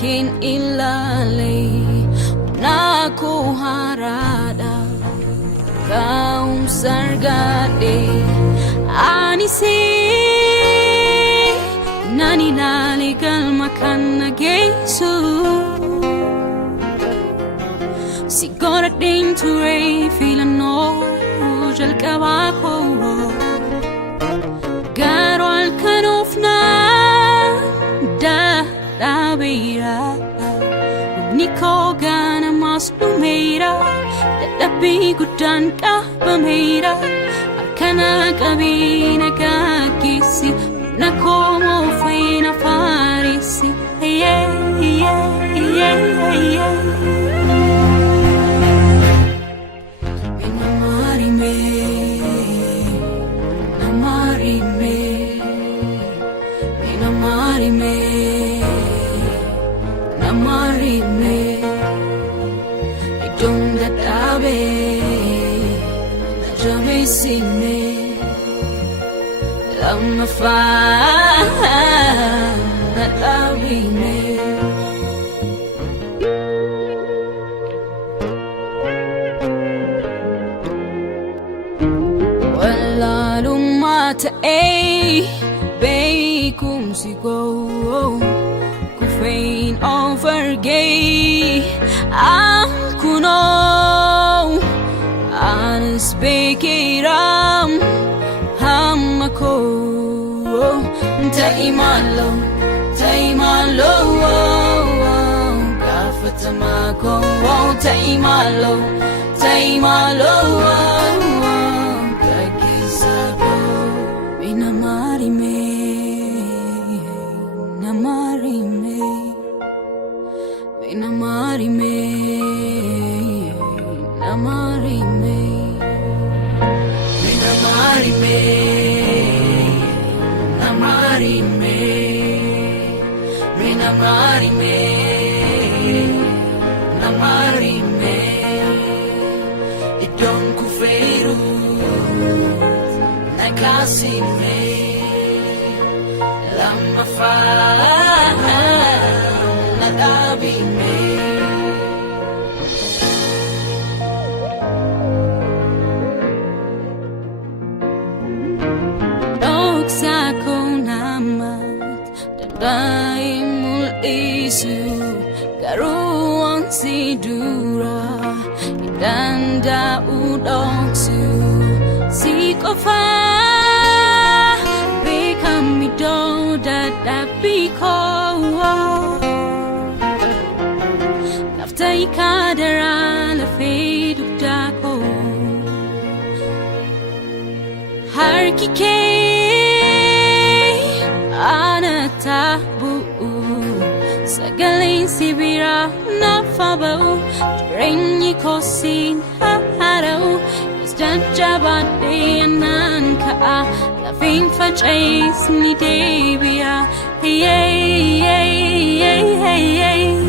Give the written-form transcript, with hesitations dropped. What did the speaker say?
ken ilale naku harada kaum sargade anisi nani lali kalma kanna geisu sigora dentro e filano jal kabako garo al kanofna da beira niko gana mas lumera da bi gudan ka bamera arkana kabina kakisi na como fina farisi yeah yeah yeah yeah NAMAARIMEE don't that abe jamais sime lama Faarfannaa wala lumata beikum sigo kufein overgay aku no anas bekiram hamako taimalo kafatamako taimalo kakisako NAMAARIMEE idon kufeiru na klasime lama Faarfannaa doksa ko namat dadaimul isu karuang sidura idanda udoksu si kofa bekami do dadapiko naftai kadara la fedukdako harkike anatabu sagaling sibira na fabau renyi kosin harau istajabate ananka la fin fachais ni debia hey hey hey hey hey